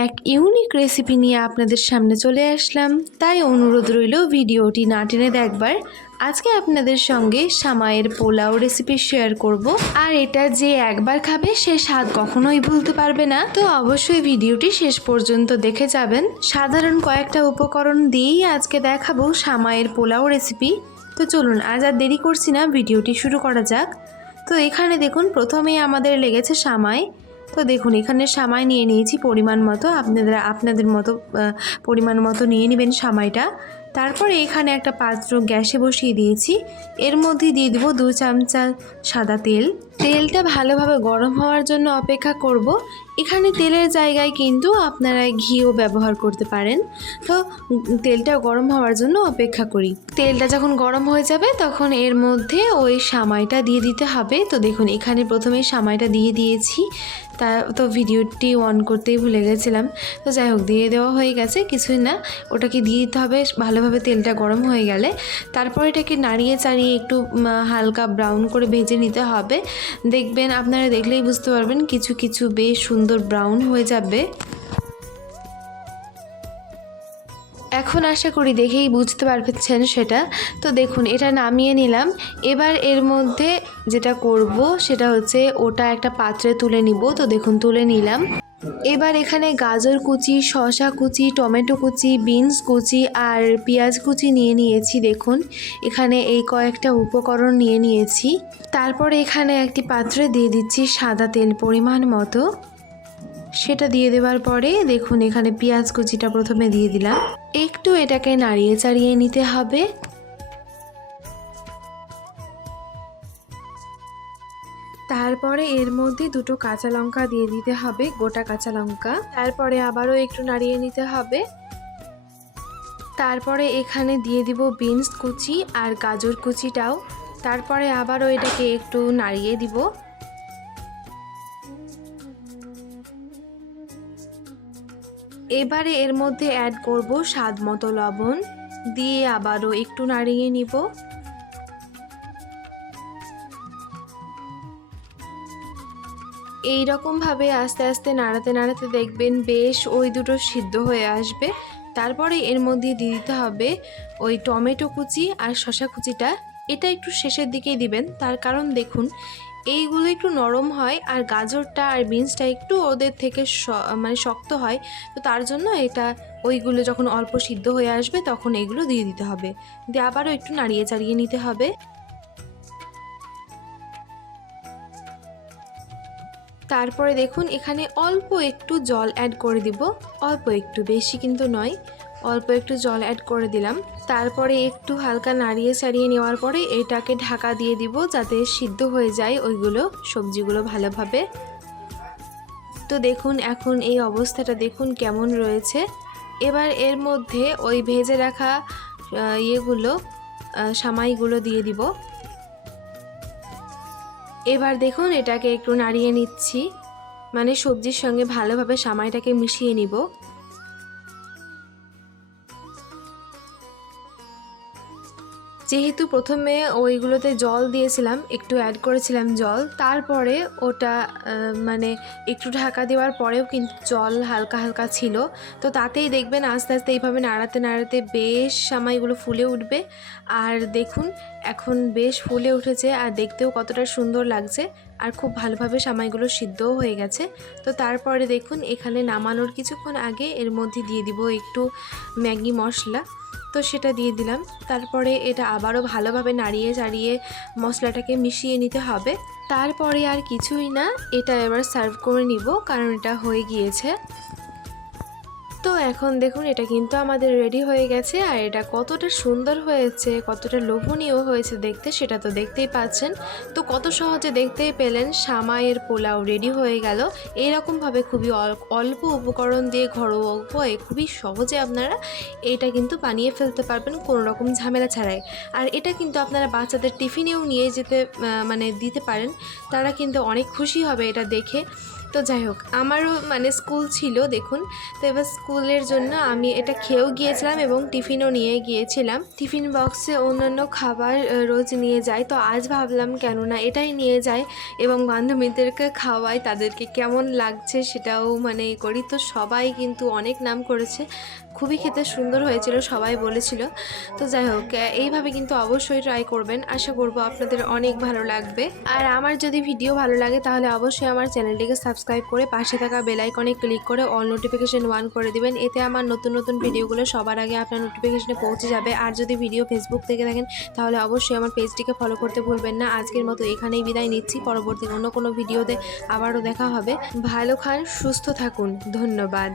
এক unique recipe নিয়ে আপনাদের সামনে চলে আসলাম, তাই অনুরোধ রইল ভিডিওটি না টেনে দেখবার। আজকে আপনাদের সঙ্গে সামাইয়ের পোলাও রেসিপি শেয়ার করব, আর এটা যে একবার খাবে সে স্বাদ কখনোই ভুলতে পারবে না। তো অবশ্যই ভিডিওটি শেষ পর্যন্ত দেখে যাবেন। সাধারণ কয়েকটা উপকরণ দিয়েই আজকে দেখাবো সামাইয়ের পোলাও রেসিপি। তো চলুন আজ আর দেরি করছি না, ভিডিওটি শুরু করা যাক। তো এখানে দেখুন প্রথমেই আমাদের লেগেছে সামাই। তো দেখুন এখানে সামাই নিয়ে নিয়েছি পরিমাণ মতো, আপনাদের মতো পরিমাণ মতো নিয়ে নেবেন সামাইটা। তারপরে এখানে একটা পাত্র গ্যাসে বসিয়ে দিয়েছি, এর মধ্যে দিয়ে দেবো 2 চামচা সাদা তেল। তেলটা ভালোভাবে গরম হওয়ার জন্য অপেক্ষা করব। এখানে তেলের জায়গায় কিন্তু আপনারা ঘিও ব্যবহার করতে পারেন। তো তেলটা গরম হওয়ার জন্য অপেক্ষা করি। তেলটা যখন গরম হয়ে যাবে তখন এর মধ্যে ওই সামাইটা দিয়ে দিতে হবে। তো দেখুন এখানে প্রথমে সামাইটা দিয়ে দিয়েছি, তো ভিডিওটি অন করতেই ভুলে গেছিলাম। তো যাই হোক দিয়ে দেওয়া হয়ে গেছে, কিছুই না, ওটাকে দিয়ে দিতে হবে ভালোভাবে। তেলটা গরম হয়ে গেলে তারপর এটাকে নাড়িয়ে চাড়িয়ে একটু হালকা ব্রাউন করে ভেজে নিতে হবে। দেখবেন আপনারা দেখলেই বুঝতে পারবেন কিছু কিছু বেশ সুন্দর ব্রাউন হয়ে যাবে। এখন আশা করি দেখেই বুঝতে পারছেন সেটা। তো দেখুন এটা নামিয়ে নিলাম। এবার এর মধ্যে যেটা করব সেটা হচ্ছে ওটা একটা পাত্রে তুলে নিব। তো দেখুন তুলে নিলাম। এবার এখানে গাজর কুচি, শসা কুচি, টমেটো কুচি, বিনস কুচি আর পেঁয়াজ কুচি নিয়ে নিয়েছি। দেখুন এখানে এই কয়েকটা উপকরণ নিয়ে নিয়েছি। তারপরে এখানে একটি পাত্রে দিয়ে দিচ্ছি সাদা তেল পরিমাণ মতো। সেটা দিয়ে দেওয়ার পরে দেখুন এখানে পেঁয়াজ কুচিটা প্রথমে দিয়ে দিলাম। একটু এটাকে নাড়িয়ে চাড়িয়ে নিতে হবে। তারপরে এর মধ্যে 2টো কাঁচা লঙ্কা দিয়ে দিতে হবে, গোটা কাঁচা লঙ্কা। তারপরে আবারও একটু নাড়িয়ে নিতে হবে। তারপরে এখানে দিয়ে দিব বিনস কুচি আর গাজর কুচিটাও। তারপরে আবারও এটাকে একটু নাড়িয়ে দিব। এবারে এর মধ্যে অ্যাড করব স্বাদ মতো লবণ, দিয়ে আবারও একটু নাড়িয়ে নিব। এই রকমভাবে আস্তে আস্তে নাড়াতে নাড়াতে দেখবেন বেশ ওই দুটো সিদ্ধ হয়ে আসবে। তারপরে এর মধ্যে দিয়ে দিতে হবে ওই টমেটো কুচি আর শসা কুচিটা। এটা একটু শেষের দিকেই দিবেন, তার কারণ দেখুন এইগুলো একটু নরম হয় আর গাজরটা আর বিনসটা একটু ওদের থেকে মানে শক্ত হয়। তো তার জন্য এটা ওইগুলো যখন অল্প সিদ্ধ হয়ে আসবে তখন এগুলো দিয়ে দিতে হবে, দিয়ে আবারও একটু নাড়িয়ে চাড়িয়ে নিতে হবে। তারপরে দেখুন এখানে অল্প একটু জল অ্যাড করে দিব, অল্প একটু, বেশি কিন্তু নয়, অল্প একটু জল অ্যাড করে দিলাম। তারপরে একটু হালকা নাড়িয়ে চাড়িয়ে নেওয়ার পরে এটাকে ঢাকা দিয়ে দিব যাতে সিদ্ধ হয়ে যায় ওইগুলো সবজিগুলো ভালোভাবে। তো দেখুন এখন এই অবস্থাটা দেখুন কেমন রয়েছে। এবার এর মধ্যে ওই ভেজে রাখা সামাইগুলো দিয়ে দিব। এবার দেখুন এটাকে একটু নাড়িয়ে নিচ্ছি, মানে সবজির সঙ্গে ভালোভাবে সামাইটাকে মিশিয়ে নিব। যেহেতু প্রথমে ওইগুলোতে জল দিয়েছিলাম, একটু অ্যাড করেছিলাম জল, তারপরে ওটা মানে একটু ঢাকা দেওয়ার পরেও কিন্তু জল হালকা হালকা ছিল। তো তাতেই দেখবেন আস্তে আস্তে এইভাবে নাড়াতে নাড়াতে বেশ সামাইগুলো ফুলে উঠবে। আর দেখুন এখন বেশ ফুলে উঠেছে আর দেখতেও কতটা সুন্দর লাগছে, আর খুব ভালোভাবে সামাইগুলো সিদ্ধও হয়ে গেছে। তো তারপরে দেখুন এখানে নামানোর কিছুক্ষণ আগে এর মধ্যে দিয়ে দিব একটু ম্যাগি মশলা। তো সেটা দিয়ে দিলাম। তারপরে এটা আবারও ভালোভাবে নাড়িয়ে চাড়িয়ে মশলাটাকে মিশিয়ে নিতে হবে। তারপরে আর কিছুই না, এটা এবার সার্ভ করে নিব কারণ এটা হয়ে গিয়েছে। তো এখন দেখুন এটা কিন্তু আমাদের রেডি হয়ে গেছে, আর এটা কতটা সুন্দর হয়েছে, কতটা লোভনীয় হয়েছে দেখতে সেটা তো দেখতেই পাচ্ছেন। তো কত সহজে দেখতেই পেলেন সামাইয়ের পোলাও রেডি হয়ে গেল। এইরকমভাবে খুবই অল্প উপকরণ দিয়ে ঘরোয়া উপায়ে খুবই সহজে আপনারা এটা কিন্তু বানিয়ে ফেলতে পারবেন কোনো রকম ঝামেলা ছাড়াই। আর এটা কিন্তু আপনারা বাচ্চাদের টিফিনেও নিয়ে যেতে মানে দিতে পারেন, তারা কিন্তু অনেক খুশি হবে এটা দেখে। তো যাই হোক, আমারও মানে স্কুল ছিল দেখুন। তো এবার স্কুলের জন্য আমি এটা খেয়েও গিয়েছিলাম এবং টিফিনও নিয়ে গিয়েছিলাম। টিফিন বক্সে অন্যান্য খাবার রোজ নিয়ে যাই, তো আজ ভাবলাম কেন না এটাই নিয়ে যাই এবং বান্ধবীদেরকে খাওয়াই, তাদেরকে কেমন লাগছে সেটাও মানে করি। তো সবাই কিন্তু অনেক নাম করেছে, খুবই খেতে সুন্দর হয়েছিল, সবাই বলেছিল। তো যাই হোক, এইভাবে কিন্তু অবশ্যই ট্রাই করবেন, আশা করব আপনাদের অনেক ভালো লাগবে। আর আমার যদি ভিডিও ভালো লাগে তাহলে অবশ্যই আমার চ্যানেলটিকে সাবস্ক্রাইব করে পাশে থাকা বেল আইকনে ক্লিক করে অল নোটিফিকেশন অন করে দিবেন। এতে আমার নতুন নতুন ভিডিওগুলো সবার আগে আপনার নোটিফিকেশনে পৌঁছে যাবে। আর যদি ভিডিও ফেসবুক থেকে দেখেন তাহলে অবশ্যই আমার পেজটিকে ফলো করতে ভুলবেন না। আজকের মতো এখানেই বিদায় নিচ্ছি, পরবর্তী অন্য কোনো ভিডিওতে আবারও দেখা হবে। ভালো খান, সুস্থ থাকুন, ধন্যবাদ।